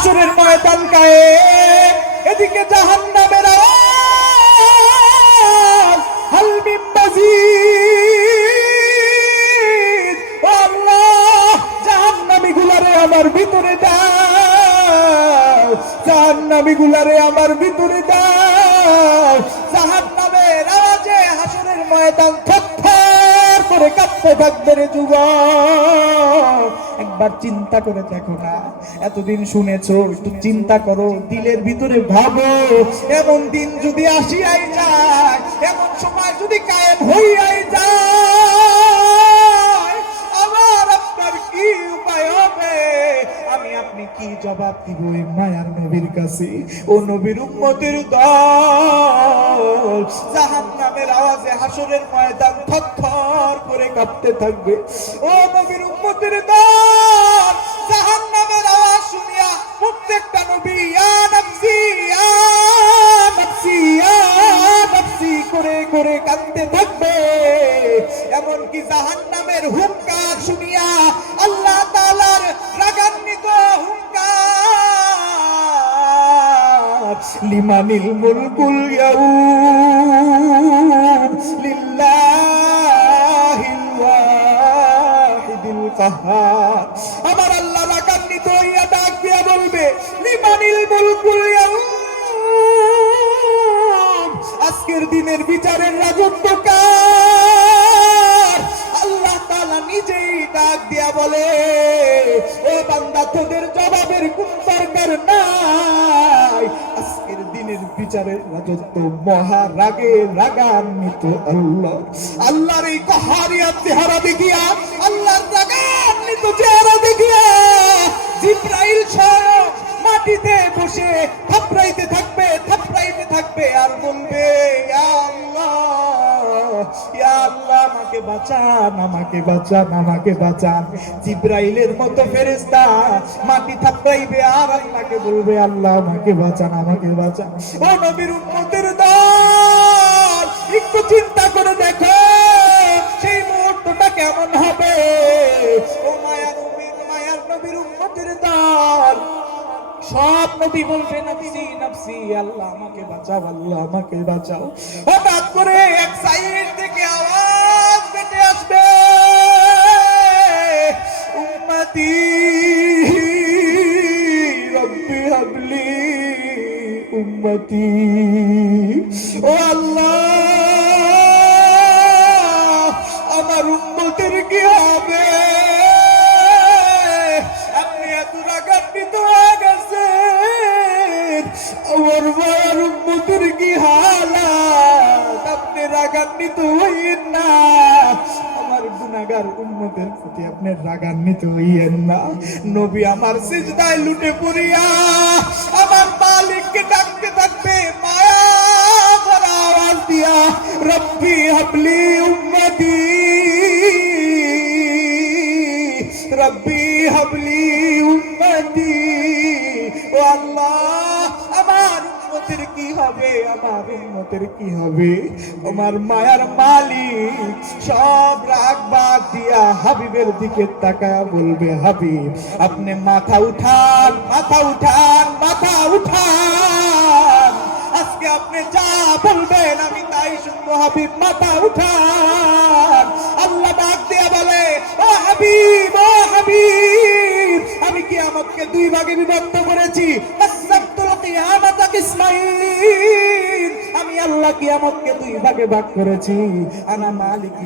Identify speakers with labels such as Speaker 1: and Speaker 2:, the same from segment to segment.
Speaker 1: হাসরের ময়দান গায়ে এদিকে জাহান্নামের আওয়াজ। হালমিম মাজিদ। আল্লাহ জাহান্নামী গুলারে আমার ভিতরে দাও। জাহান্নামী গুলারে আমার ভিতরে দাও। জাহান্নামের আওয়াজে হাসরের ময়দান থরথর করে কাঁপতে থাকবে রে একবার চিন্তা করে দেখো না। এতদিন শুনেছো, একটু চিন্তা করো, দিলের ভিতরে ভাবো, এমন দিন যদি আসিয়াই যায়, এমন সময় যদি কায়েম হইয়াই যায় আমার আপনার কি উপায় হবে? আপনি কি জবাব দিব এই মায়ার নবীর কাছে? ও নবীর উম্মতের দল জাহান্নামের আওয়াজে হাসরের ময়দান থরথর করে কাঁপতে থাকবে। ও নবীর উম্মতের দল জাহান্নামের আওয়াজ শুনিয়া প্রত্যেকটা নবী, ইয়া নফসি ইয়া লিমানিল মুলকুল ইয়াউম লিল্লাহিল ওয়াহিদিল কাহ্হার আমার আল্লাহ রাগান্বিত হইয়া ডাক দিয়া বলবে, লিমানিল মুলকুল ইয়াউম, আজকের দিনের বিচারের রাজত্ব কার? আল্লাহ তাআলা নিজেই ডাক দিয়া বলে, ও বান্দা, তোদের জবাবের কোন বিচারের রাজত্ব মহারাগে রাগান্বিত আল্লাহ। আল্লাহর এই কহারিয়া চেহারা দেখিয়া, আল্লাহর রাগান্বিত চেহারা দেখিয়া জিব্রাইল স্বয়ং মাটিতে বসে আল্লাহ বাঁচান, আমাকে একটু চিন্তা করে দেখো, সেই মুহূর্তটা কেমন হবে? ও মায়া নবীর মায়ার নবীর সব নবী বলবে নাফসি নাফসি আল্লাহ আমাকে বাঁচাও, আল্লাহ আমাকে বাঁচাও। হঠাৎ করে এক সাইড থেকে আওয়াজ বেটে আসবে। উম্মতি, রব্বি হাবলি, উম্মতি। রাগান্বিত হইয়েন না। নবী আমার সিজদায় লুটে পড়িয়া আমার মালিককে ডাকতে থাকবে মায়া ভরা আওয়াজ দিয়া, রব্বি হাবলি উম্মতি, রব্বি হাবলি উম্মতি। কি হবে? আমার উম্মতের কি হবে? আমার মায়ার মালিক সব রাগ বাদ দিয়া হাবিবের দিকে তাকায়া বলবে, হাবিব, আপনি মাথা উঠান মাথা উঠান মাথা উঠান। আজকে আপনি যা বলবেন, আমি তাই শুনব, হাবিব, মাথা উঠান। আল্লাহ ডাক দিয়া বলে, ও হাবিব ও হাবিব, আমি কি আমাকে দুই ভাগে বিভক্ত করেছি। কিয়ামাতা কিসমাইন আমি আল্লাহ কিয়ামতকে দুই ভাগে ভাগ করেছি। আনা মালিক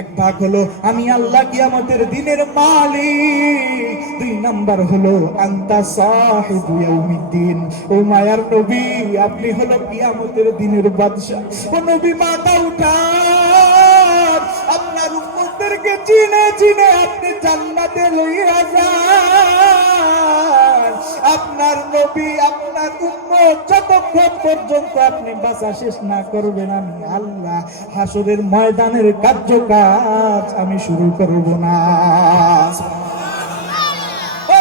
Speaker 1: এক ভাগ হলো, আমি আল্লাহ কিয়ামতের দিনের মালিক। দুই নাম্বার হলো, আন্তা সাহিবু ইয়াউমিদ্দিন। ও মায়ার নবী, আপনি হলো কিয়ামতের দিনের বাদশাহ। ও নবী, মাথা উঠান। আপনার উম্মতদেরকে চিনে চিনে আপনি জান্নাতে লইয়া যান। আপনার নবী, আপনার উম্মত, যতক্ষণ পর্যন্ত আপনি বাঁচা শেষ না করবেন, আমি আল্লাহ হাসরের ময়দানের কার্যকাজ আমি শুরু করব না।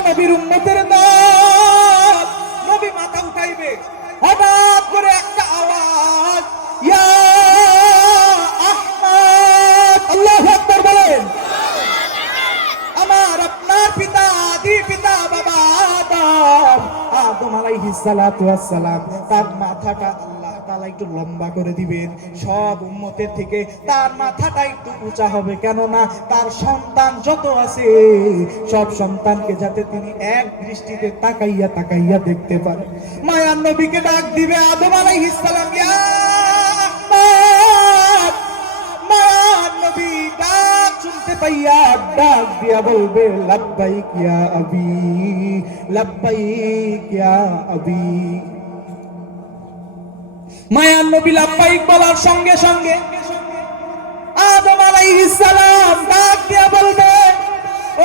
Speaker 1: নবীর উম্মতের নবী মাথা উঠাইবে হঠাৎ করে একটা আওয়াজ তার মাথাটা আল্লাহ একটু লম্বা করে দিবেন। সব উম্মতের থেকে তার মাথাটা একটু উঁচা হবে। কেননা তার সন্তান যত আছে, সব সন্তানকে যাতে তিনি এক দৃষ্টিতে তাকাইয়া তাকাইয়া দেখতে পারে। মায়ার নবীকে ডাক দিবে আদম আলাইহিস সালাম, ইয়া পাইয়া ডাক দিয়া বলবে, লাব্বাইক ইয়া আবি, লাব্বাইক ইয়া আবি। মায়ার নবী লাব্বাইক বলার সঙ্গে সঙ্গে আদম সালাম ডাক দিয়া বলবে,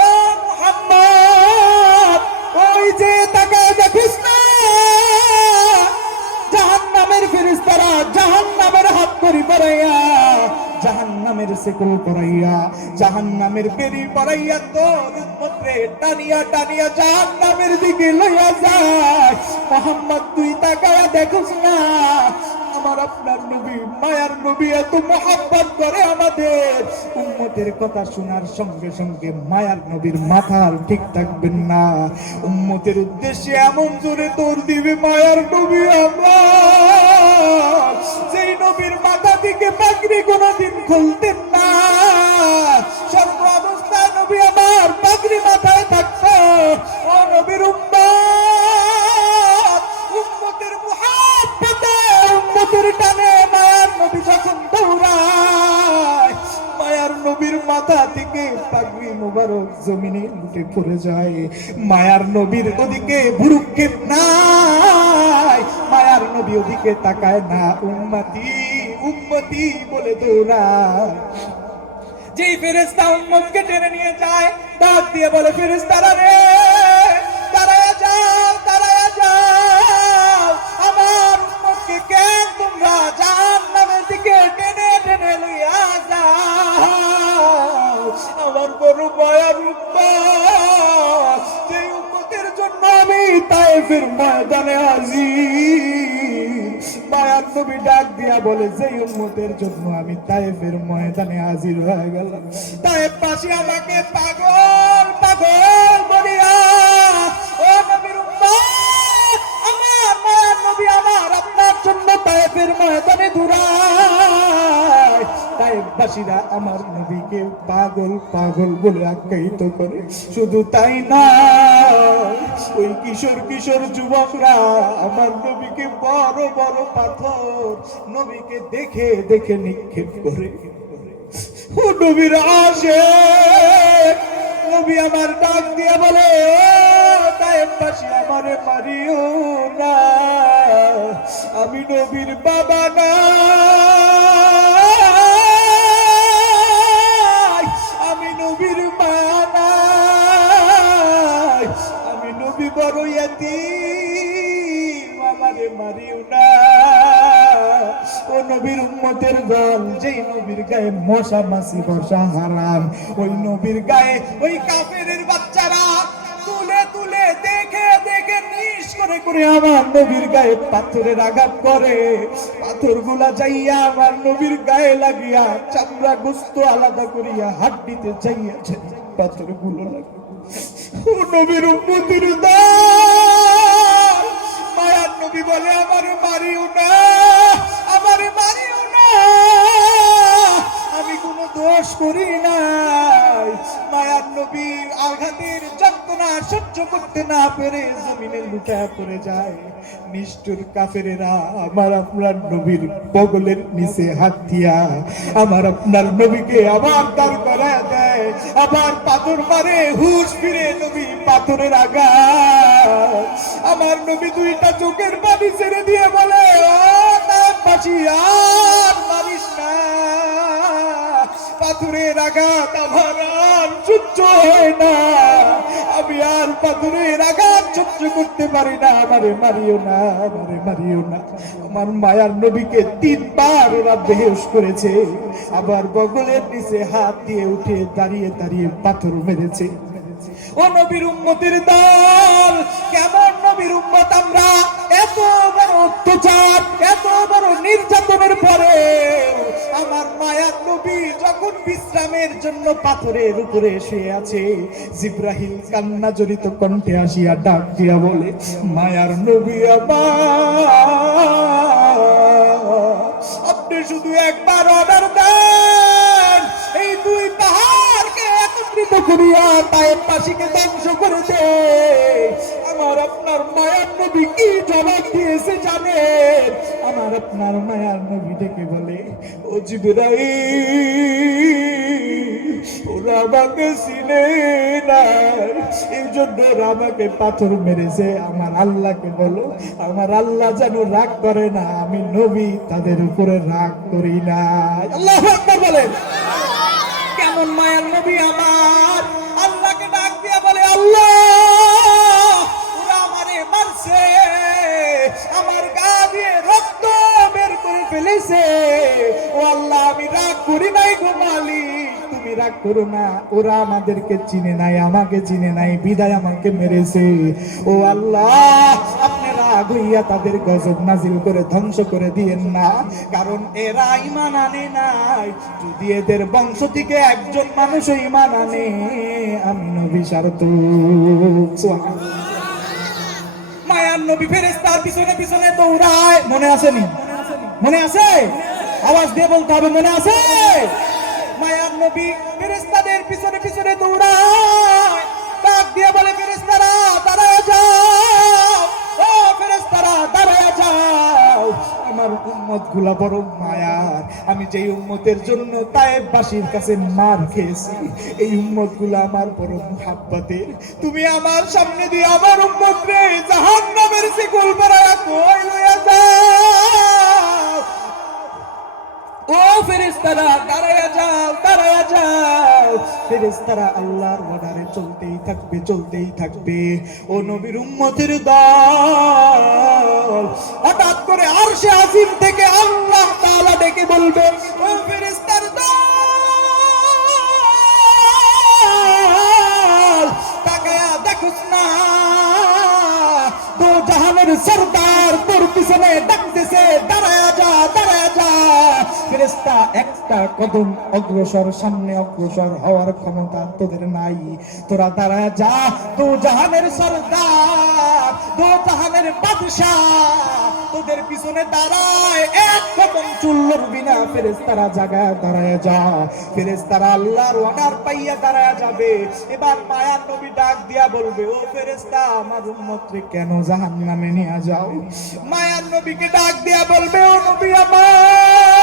Speaker 1: ও মুহাম্মদ, ওই যে তাকায় দেখিস না? জাহান্নামের ফেরেশতারা জাহান্নামের হাত করি পরাইয়া জাহান্নামের সেকুল পরাইয়া, জাহান্নামের বেরি পরাইয়া তোর উম্মতরে টানিয়া টানিয়া জাহান্নামের দিকে লইয়া যায়। মোহাম্মদ, তুই তাকায়া দেখোস না, আমার আপনার নবী, মায়ার নবী এত করে আমাদের। উম্মতের কথা শোনার সঙ্গে সঙ্গে মায়ার নবীর মাথার ঠিক থাকবেন না। উম্মতের উদ্দেশ্যে এমন জোরে তোর দিবে মায়ার নবী আমার। নবীর মাথা থেকে পাগড়ি কোনোদিন খুলতেন না। সর্ব অবস্থায় নবী আমার পাগড়ি মাথায় থাকতো। ও নবীর উম্মতের উম্মতের টানে মায়ার নবী যখন দৌড়ায়, মায়ার নবীর মাথা থেকে পাগড়ি মুবারক জমিনে লুটে পড়ে যায়। মায়ার নবীর ওদিকে ভুরুক্ষেপ ওদিকে তাকায় না উম্মতি উম্মতি বলে দৌড়ায় যেই ফেরেস্তা উম্মতকে টেনে নিয়ে যায়, ডাক দিয়ে বলে ফেরেস্তারা রে কেন দিকে টেনে টেনে লইয়া আমার উম্মতের জন্য আমি তাইফের ময়দানে মায়ার নবী ডাক দিয়া বলে, যেই উম্মতের জন্য আমি তায়েফের ময়দানে হাজির হয়ে গেলাম, তায়েফ পাশে আমাকে পাগল পাগল বলিয়া, ও নবীর আমার নবী, আমার আপনার জন্য ময়দানে আমার নবীকে পাগল পাগল বলে আখ্যায়িত করে, শুধু তাই না ওই কিশোর কিশোর যুবকরা আমার নবীকে বড় বড় পাথর নবীকে দেখে দেখে নিক্ষেপ করে। ও নবীর আসে নবী আমার ডাক দিয়ে বলে, ও তাইফবাসী আমারে মারিও না। আমি নবীর বাবা না উম্মতের দল যেই নবীর গায়ে মশা মাসি বর্ষা হারাম। ওই নবীর গায়ে ওই কাফেরের বাচ্চারা তুলে তুলে দেখে দেখে নিস করে করে আমার নবীর গায়ে পাথরের আঘাত করে। পাথরগুলা যাইয়া আমার নবীর গায়ে লাগিয়া চামড়া গোস্ত আলাদা করিয়া হাড্ডিতে যাইয়াছে পাথরগুলো লাগে নবীর উম্মতির দল মায়ার নবী বলে, আমারে মারিও না। দোষ করি নাই। মায়ার নবীর আঘাতের যন্ত্রণা সহ্য করতে না পেরে পড়ে যায়। নিষ্ঠুর কাফেরেরা, আমার আপনার নবীর বগলের নিচে হাত দিয়া আমার আপনার নবীকে আবার দাঁড় করায় দেয়। আবার পাথর মারে, হুশ ফিরে নবী পাথরের আঘাত। আমার নবী দুইটা চোখের পানি ছেড়ে দিয়ে বলে আর পাথরের আঘাত আমার আর সহ্য হয় না। আমি আর পাথরের আঘাত সহ্য করতে পারি না। আমারে মারিও না, আমারে মারিও না। আমার মায়ার নবীকে তিনবার ওরা বেহস করেছে। আবার বগলের নিচে হাত দিয়ে উঠে দাঁড়িয়ে দাঁড়িয়ে পাথর মেরেছে। ও নবীর উম্মতের দল, কেমন নবীর উম্মত আমরা? এত বড় অত্যাচার, এত বড় নির্যাতনের পরে আমার মায়ার নবী যখন বিশ্রামের জন্য পাথরের উপরে শুয়ে আছে, জিব্রাহিম কান্না জড়িত কণ্ঠে আসিয়া ডাক দিয়া বলে, মায়ার নবী আমার আপনি শুধু একবার অর্ডার দেন, এই দুই আমার আপনার নবী কি আমার আপনার মায়ার বলে আমাকে না। এই জন্য আমাকে পাথর মেরেছে। আমার আল্লাহকে বলো, আমার আল্লাহ যেন রাগ করে না, আমি নবী তাদের উপরে রাগ করি না আল্লাহ বলেন। কেমন মায়ার নবী আমার। আল্লাহকে ডাক দিয়া বলে, আল্লাহ মারছে, আমার গা দিয়ে রক্ত বের করে ফেলেছে। ও আল্লাহ, আমি রাগ করি নাই গো ওরা আমাদেরকে চিনে নাই, আমাকে চিনে নাই, বিদায় আমাকে মেরেছে। ও আল্লাহ রাগ হইয়া তাদের গজব নাজিল করে ধ্বংস করে দিয়েন না। কারণ এরা ইমান আনে নাই। যদি এদের বংশ থেকে একজন মানুষ ইমান আনে, আমি নবী সারত মায়ার নবী ফেরেস্তার পিছনে পিছনে দৌড়ায়। মনে আসেনি মনে আছে? আওয়াজ দিয়ে বলতে হবে, মনে আছে? মায়ার নবী ফেরেস্তাদের পিছনে পিছনে দৌড়ায়। ডাক দিয়ে বলে আমার উম্মতগুলা বড় মায়ার। আমি উম্মতের জন্য কাছে মার খেয়েছি, এই উম্মতগুলা আমার বড় তুমি আমার সামনে দিয়ে আমার উম্মত রে জাহান্নামের শিকল বেড়ায়া কই লইয়া যাও। ও যাও, দাঁড়ায়া যাও। আল্লাহর অর্ডারে চলতেই থাকবে, চলতেই থাকবে। ও নবীর উম্মতের দল। হঠাৎ করে আরশে আজিম থেকে আল্লাহ তাআলা ডেকে বলবে, ও ফেরেশতার দল, তাকায়া দেখুস না। দো জাহানের সরদার তোর পিছনে ডাকতেছে, দাঁড়ায়া যা, দাঁড়ায়া ফেরেস্তা একটা কদম অগ্রসর, সামনে অগ্রসর হওয়ার ক্ষমতা তোদের নাই। তোরা দাঁড়ায়া যা, দো জাহানের সরদার দো জাহানের বাদশাহ, তোদের পিছনে দাঁড়ায় এক কদম চুল লড়বি না। ফেরেস্তারা জায়গায় দাঁড়ায় যা ফেরেস্তারা আল্লাহর অর্ডার পাইয়া দাঁড়ায় যাবে। এবার মায়ার নবী ডাক দিয়া বলবে, ও ফেরেস্তা আমার উম্মতরে কেন জাহান নামে নিয়ে যাও? মায়ার নবীকে ডাক দিয়া বলবে, ও নবী আমার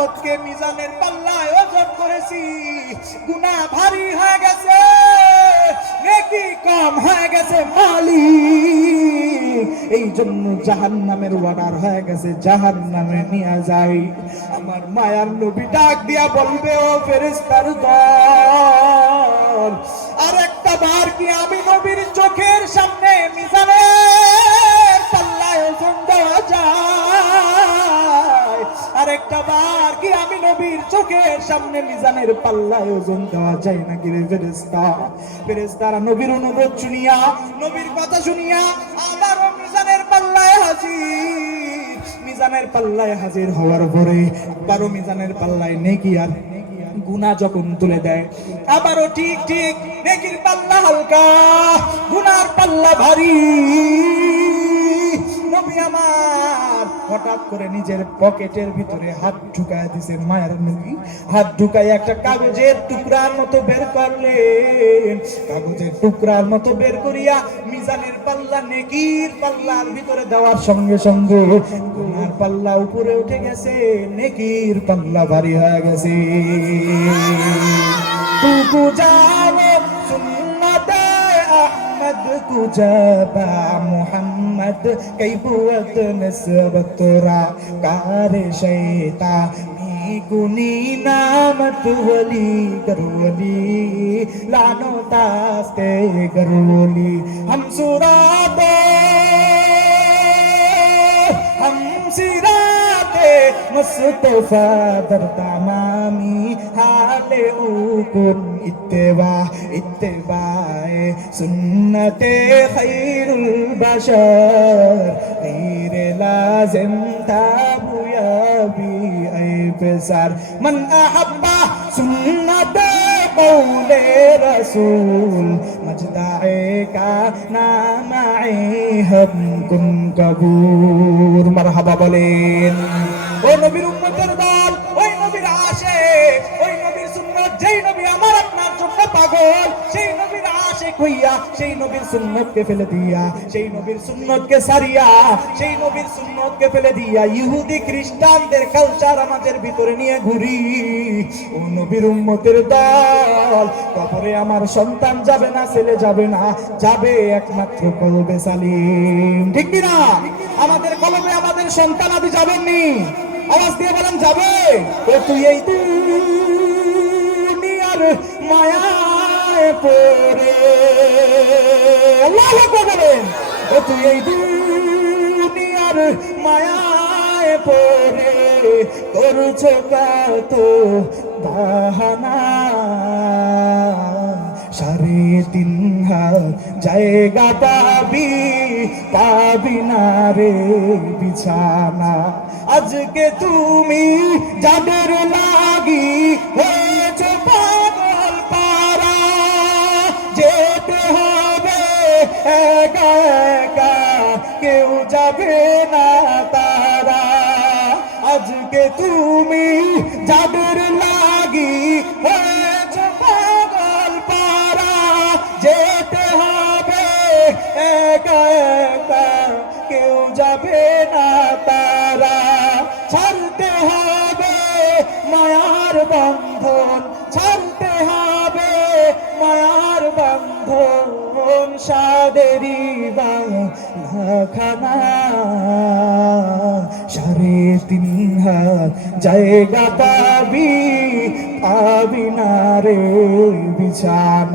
Speaker 1: উম্মতকে মিজানের পাল্লায় ওজন করেছি। গুনাহ ভারী হয়ে গেছে, নেকি কম হয়ে গেছে মালিক। এই জন্য জাহান নামের অর্ডার হয়ে গেছে জাহান নামে নিয়ে যাই। আমার মায়ার নবী ডাক দিয়া বলবে, ও ফেরেস্তার দল আর একটা বার কি আমি নবীর চোখের সামনে মিজানের একটা কি আমি নবীর চোখের সামনে মিজানের পাল্লায় ওজন দেওয়া যায় নাকি রে ফেরেস্তা ফেরেস্তারা নবীর অনুরোধ শুনিয়া, নবীর কথা শুনিয়া মিজানের পাল্লায় হাজির। মিজানের পাল্লায় হাজির হওয়ার পরে মিজানের পাল্লায় নেকি আর গুনা যখন তুলে দেয়, আবারও ঠিক ঠিক নেকির পাল্লা হালকা, গুনার পাল্লা ভারী। নবী আমার হঠাৎ করে নিজের পকেটের ভিতরে হাত ঢুকায় দিছে মায়ের হাত ঢুকায় একটা কাগজের টুকরার মতো বের কাগজের টুকরার মতো বের করিয়া মিজানের পাল্লা নেকির পাল্লার ভিতরে দেওয়ার সঙ্গে সঙ্গে গুনার পাল্লা উপরে উঠে গেছে, নেকির পাল্লা ভারী হয়ে গেছে। সুন্নতে तुझबा मोहम्मद कैबुअत नसब तुरा कार शैता गुनी नामत वली गरुली लानो दास्ते गरुली हम सुरा दो हम सिरा مصطفى در تمامی حال او کن اتباع اتباع سنت خیر البشر غیر لازم تابو یا بی ای پسر من احبه سنت قول رسول مجدعے کا نام ہم کن کبور مرحبا بلین ও নবীর উম্মতের দল, ওই নবীর আশিক, ওই নবীর সুন্নাত, যেই নবী আমার আপনার পাগল, সেই নবীর আশিক হইয়া, সেই নবীর সুন্নতকে ফেলে দিয়া, সেই নবীর সুন্নতকে সারিয়া, সেই নবীর সুন্নতকে ফেলে দিয়া ইহুদি খ্রিস্টানদের কালচার আমাদের ভিতরে নিয়ে ঘুরি। ও নবীর উম্মতের দল, কবরে আমার সন্তান যাবে না, ছেলে যাবে না, যাবে একমাত্র কলবে সালিম। ঠিক কি না আমাদের কলবে আমাদের সন্তান আদি যাবেননি। আওয়াজ দিয়ে বলেন, যাবে? ও তুই এই দুনিয়ার মায়ায় পড়ে। আল্লাহ বলেন ও তুই এই দুনিয়ার মায়ায় পড়ে। করছ কত বাহানা, সাড়ে তিন হাত জায়গা পাবি পাবি না রে বিছানা। আজকে তুমি যাদের লাগি হয়েছ পাগল পারা যেতে হবে একা একা, কেউ যাবে না তারা। আজকে তুমি যাদের লাগি হয়েছ পাগল পারা যেতে হবে একা একা, কেউ যাবে না তারা। জায়গা পাবি পাবি না রে বিছানা